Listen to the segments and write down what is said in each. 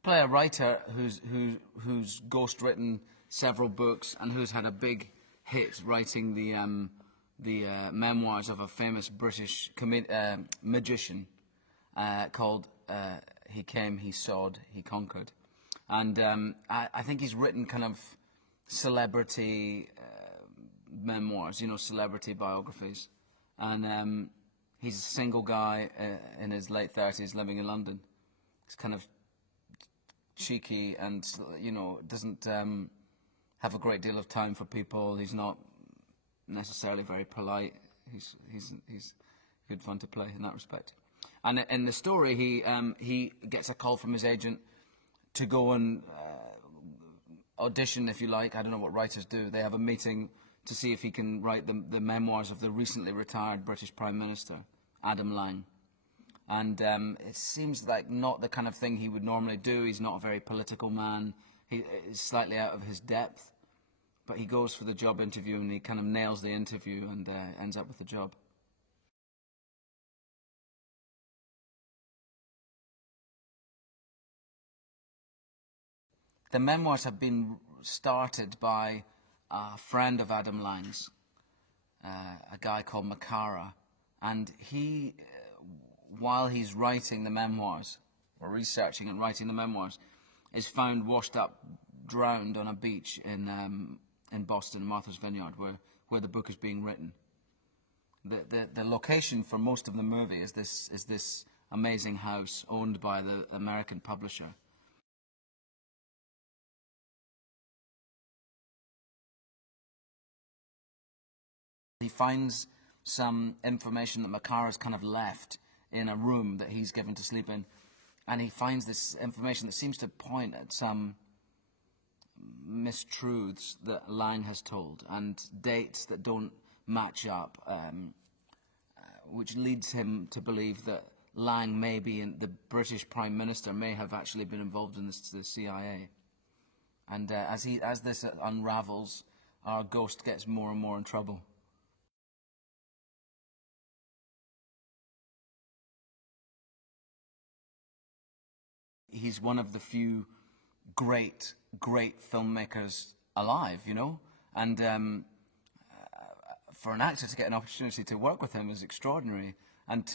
I play a writer who's ghostwritten several books and who's had a big hit writing the memoirs of a famous British magician called He Came, He Sawed, He Conquered. And I think he's written kind of celebrity memoirs, you know, celebrity biographies. And he's a single guy in his late 30s living in London. He's kind of cheeky and, you know, doesn't have a great deal of time for people. He's not necessarily very polite. He's good fun to play in that respect. And in the story, he gets a call from his agent to go and audition, if you like. I don't know what writers do. They have a meeting to see if he can write the memoirs of the recently retired British Prime Minister, Adam Lang. And it seems like not the kind of thing he would normally do. He's not a very political man. He is slightly out of his depth. But he goes for the job interview and he kind of nails the interview and ends up with the job. The memoirs have been started by a friend of Adam Lang's, a guy called Makara. And he, while he's writing the memoirs, or researching and writing the memoirs, is found washed up, drowned on a beach in Boston, Martha's Vineyard, where the book is being written. The location for most of the movie is this amazing house owned by the American publisher. He finds some information that Makara's kind of left in a room that he's given to sleep in, and he finds this information that seems to point at some mistruths that Lang has told and dates that don't match up, which leads him to believe that Lang may be the British Prime Minister may have actually been involved in the CIA. And as this unravels, our ghost gets more and more in trouble. He's one of the few great filmmakers alive, you know, and for an actor to get an opportunity to work with him is extraordinary, and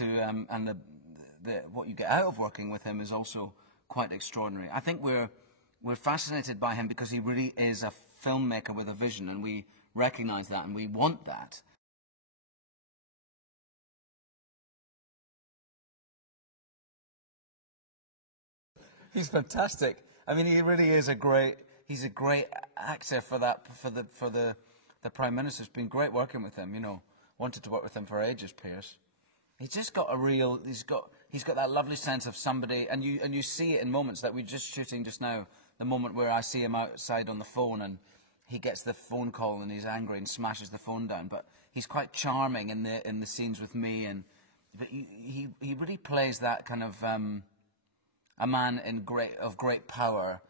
what you get out of working with him is also quite extraordinary. I think we're fascinated by him because he really is a filmmaker with a vision, and we recognize that and we want that. He's fantastic. I mean, he really is he's a great actor for the Prime Minister. It's been great working with him, you know. Wanted to work with him for ages, Pierce. He's just got he's got that lovely sense of somebody, and you see it in moments that we're just shooting just now, the moment where I see him outside on the phone and he gets the phone call and he's angry and smashes the phone down, but he's quite charming in the scenes with me, but he really plays that kind of a man of great power